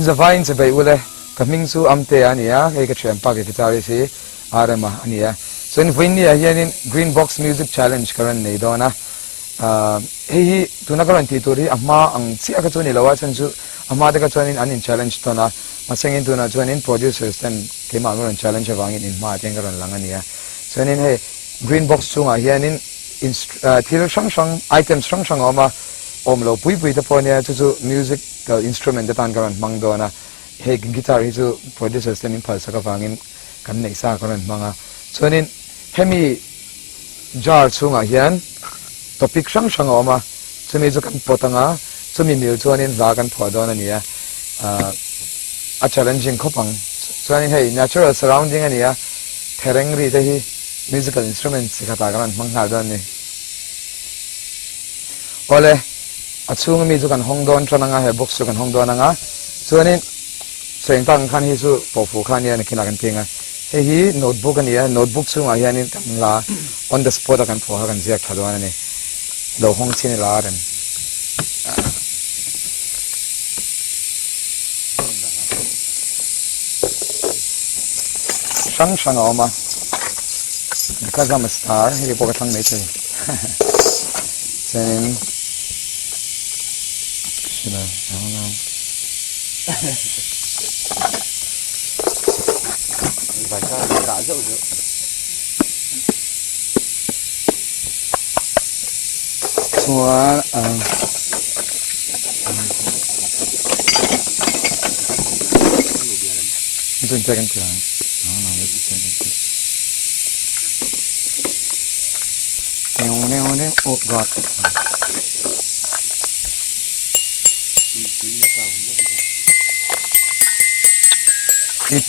in the vine se bai ule coming to Amtea ania ke champa ke guitar se arama ania so in vine hian in green box music challenge karan nei dona hi tuna karan ti tori amma ang chi aka choni lawa chan chu amma de ka chonin an challenge to na masengin tuna chonin producers then ke ma ron challenge awangin in ma teng karan langania so in he green box chunga hian in thil sang items sang oma omlo pui te ponia chu music instrument the tan karan mangdona he guitar hi chu producers then in phal saka wangin kan nei sa karan manga chonin hemi jar chunga hian topic sang oma chumi chu kan potanga chumi mil chonin va kan phodona nia a challenging khopang chonin hey natural surrounding ania thereng ri te hi musical instruments khata kan manghal don ni ole achung mi chu kan hongdon trananga he box chu kan hongdon anga chuanin seng tang khan hi chu pofu khan ya khina kan tinga he hi notebook ania notebook chunga hianin kan la on the spot kan pho kan ziak thadona ni lo hong chin la ran sang oma because I'm a star he po ka thang nei che chen shina no vài cái cả rượu nữa chua Dun second plan. No, it's second. Oh God. cái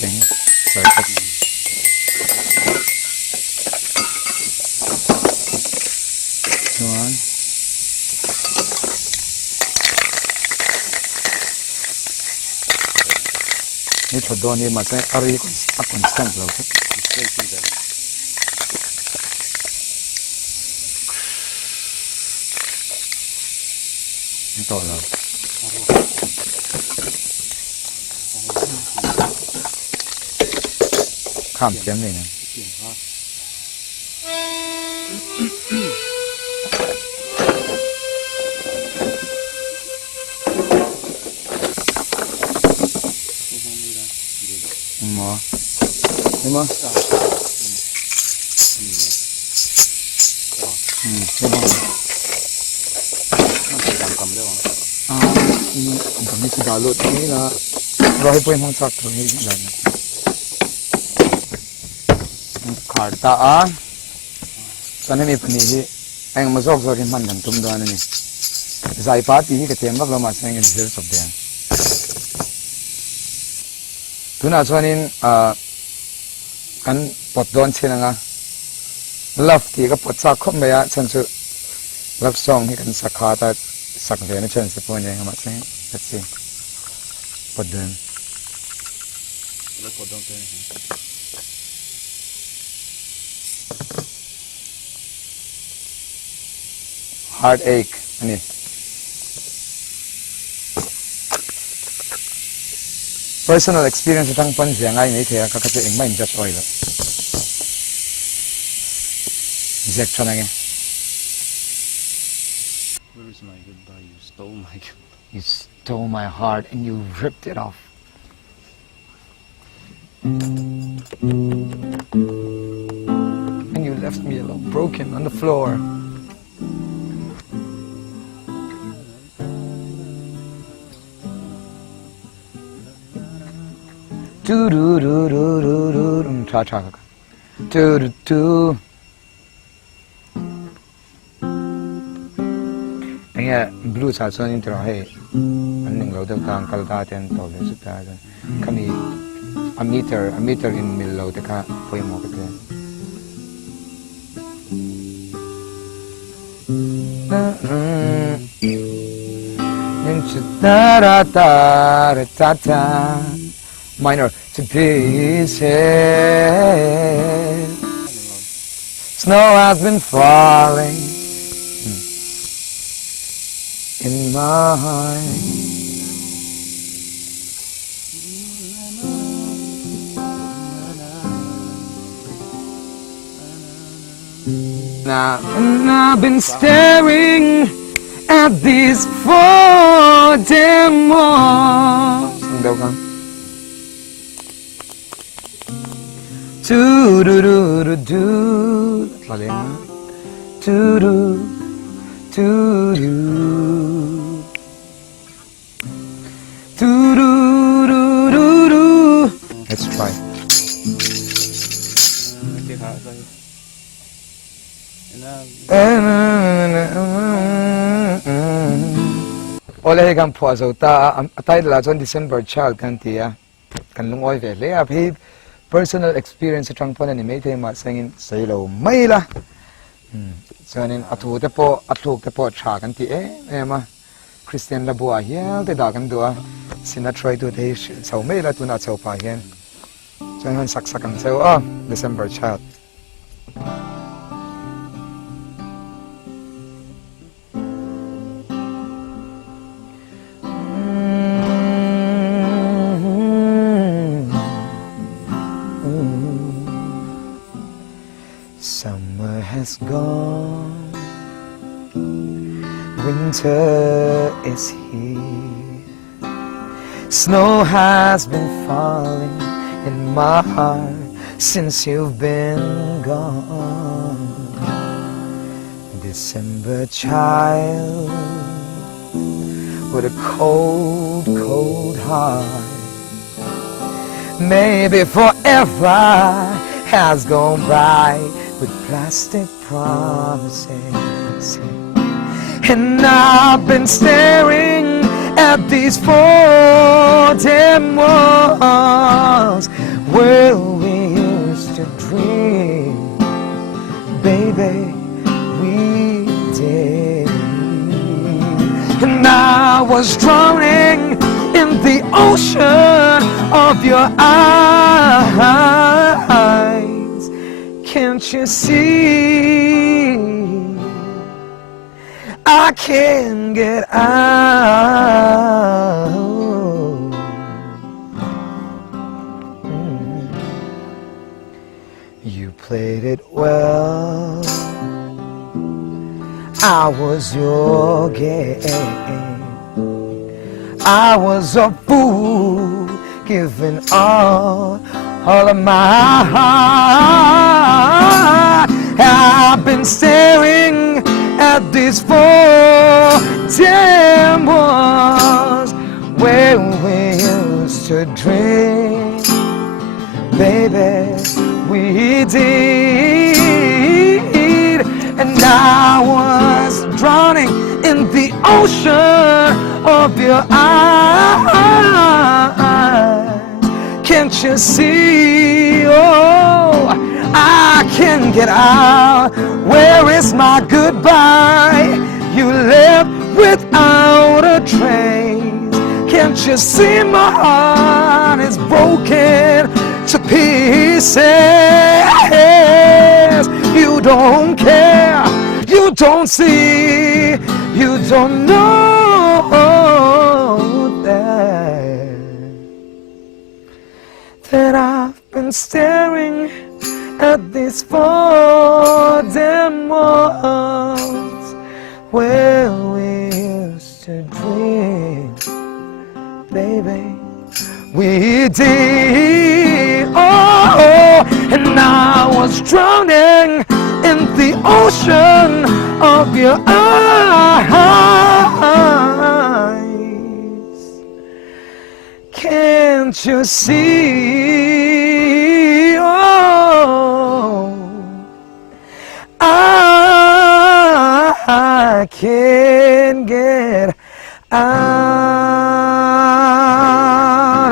thing. Sorry. One. Ni thadon ni ma sai ari a constant lo ke ni to lo kham thiam ni na Ima. cầm đấy không? Cầm đi xịt lụt thế là rồi quên không chắc rồi như vậy. Khởi ta cho nên mình phải đi anh mà dọc rồi thì mình làm tum đó này. Giải pháp thì cái tiền bác lo mà sang cái gì sập đèn. Thứ nào cho nên kan pot don chenanga love ti ka pot sa khom ya chan chu love song hi kan sakha ta sak ve na chan se pone ma che let's see pot don heartache ani personal experience tang pan sia ngai nei thea ka ka che engmain just oil exact chana nge Where is my goodbye? You stole my goodbye. You stole my heart and you ripped it off and you left me alone broken on the floor do do do do do do cha cha do do do anh blue cha cho nên rồi hey anh mình lâu được càng cao ta trên tàu lên sức ta rồi kami a meter in mil lâu được cả phải một cái ta ta ta ta ta minor to pieces. Snow has been falling in my Now, and I've been staring at these 4 damn walls. Ang daw ka? Do-do-do-do-do. Lalim na. Do-do-do-do. Do-do-do-do-do. Let's try. Oleh kan puas ta atai la chon December child kan tia kan lungoi ve le a phi personal experience atang pon ani mai the ma sangin sailo mai la chanin athu te po athuk te po tha kan ti ma Christian la bua hial te da kan dua sina try to te sau mai la tu na chau pa hian chanin sak sak kan chau December child Summer has gone, winter is here. Snow has been falling in my heart since you've been gone. December child with a cold, cold heart. Maybe forever has gone by with plastic promises. And I've been staring at these 4 damn walls where we used to dream. Baby, we did. And I was drowning in the ocean of your eyes. Can't you see? I can't get out. You played it well. I was your game. I was a fool, giving all of my heart. I've been staring at these 4 damn walls where we used to dream. Baby, we did. And I was drowning in the ocean of your eyes. Can't you see? Oh, I can't get out. Where is my goodbye? You left without a trace. Can't you see my heart is broken to pieces? You don't care, you don't see, you don't know that I've been staring at these 4 damn walls where we used to dream. Baby, we did. Oh, and I was drowning in the ocean of your eyes. Can't you see? Oh, I can't get out.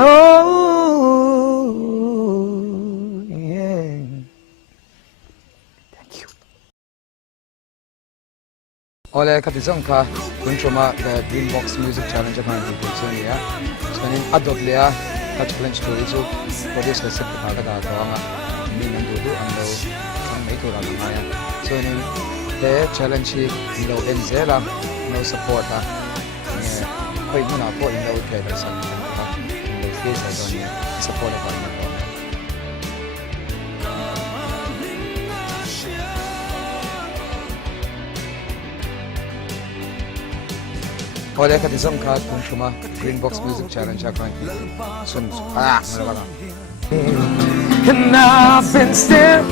Oh, yeah. Thank you. Ole katizong ka kuntroma the Dreambox Music Challenge kan dito niya. So nin adot leya ka challenge to isu produce ka set ka ga nga ni nan do ang lo ang mai to ra nga ya. So nin the challenge lo enzela no support ha. Koi muna po in lo ke da sa ka. Lo face I don't support ka na. Olha que tisong khat kung shuma Green Box Music Challenge akran. Sun. Ah, mana And I've been still.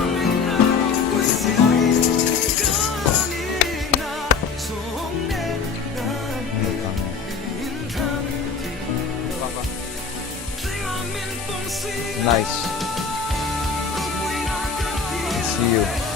Nice. See you.